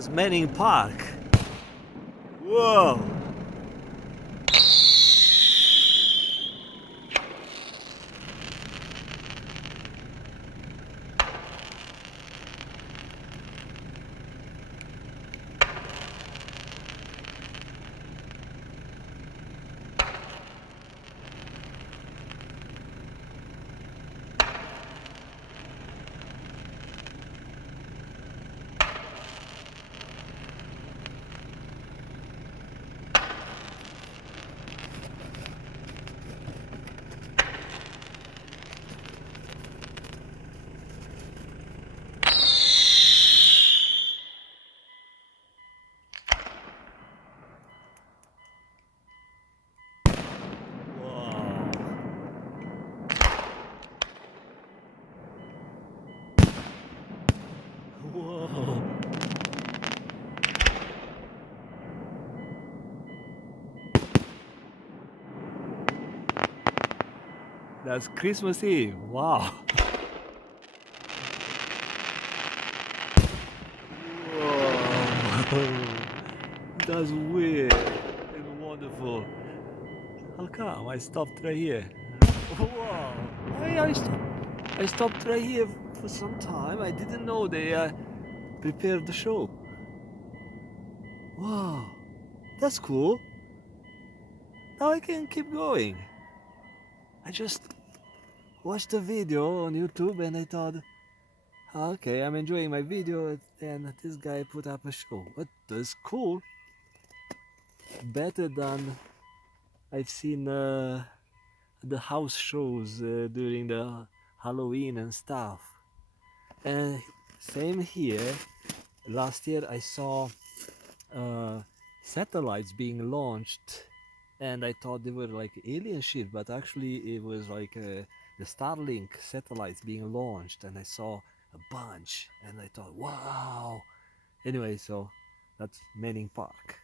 That's Manning Park. Whoa! Whoa! Whoa! That's Christmas Eve. Wow! Whoa! That's weird and wonderful. How come I stopped right here? Wow! I stopped right here for some time. I didn't know they prepared the show. Wow! That's cool. Now I can keep going. I just watched the video on YouTube and I thought, okay, I'm enjoying my video and this guy put up a show. But that's cool. Better than I've seen the house shows during the Halloween and stuff. And same here. Last year I saw uh, satellites being launched, and I thought they were like alien ship, but actually it was like the Starlink satellites being launched, and I saw a bunch, and I thought, wow. Anyway, so that's Manning Park.